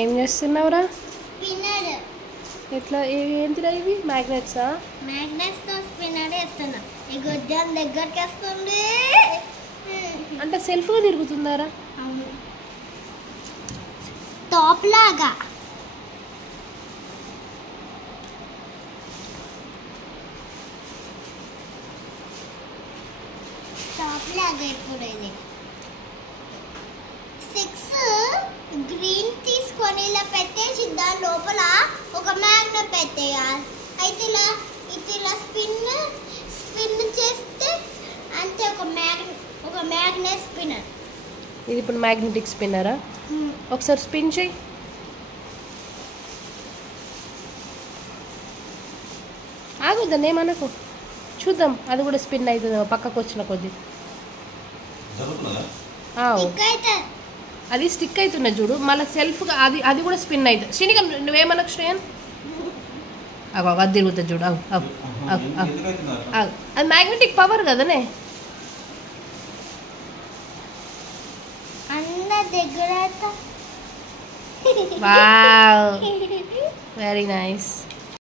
ఏం చేస్తున్నావురా? స్పిన్నర్. ఎట్లా ఏంటిరా ఇవి? మ్యాగ్నెట్సా? మ్యాగ్నెట్స్ తో స్పిన్నర్ వేస్తున్నా. ఈ గొడ్డల దగ్గరికి వస్తుంది. అంటే సెల్ఫ్గా తిరుగుతుందారా? అవును. టాప్ లాగా. టాప్ లాగా ఇప్పుడు ఇది 6 గ్రీన్ తీసుకొని ఇలా పెట్టేసి దాని లోపల ఒక మ్యాగ్నెట్ పెట్టేయాలి. అయితే ఇలా స్పిన్ చేస్తే అంతే ఒక మ్యాగ్నెట్ స్పిన్నర్. ఇది ఇప్పుడు మ్యాగ్నెటిక్ స్పిన్నరా? ఒకసారి స్పిన్ చేయి. ఆగుద్దాన్ని ఏమనకు, చూద్దాం అది కూడా స్పిన్ అవుతుంది పక్కకు వచ్చిన కొద్ది. అది స్టిక్ అవుతున్నది చూడు, మళ్ళీ సెల్ఫ్గా అది కూడా స్పిన్ అవుతుంది. శ్రీనిక నువ్వేమనకు శ్రేయన్, అది తిరుగుతుంది చూడు. అది మ్యాగ్నెటిక్ పవర్ కదనే. దగ్గర వావ్, వెరీ నైస్.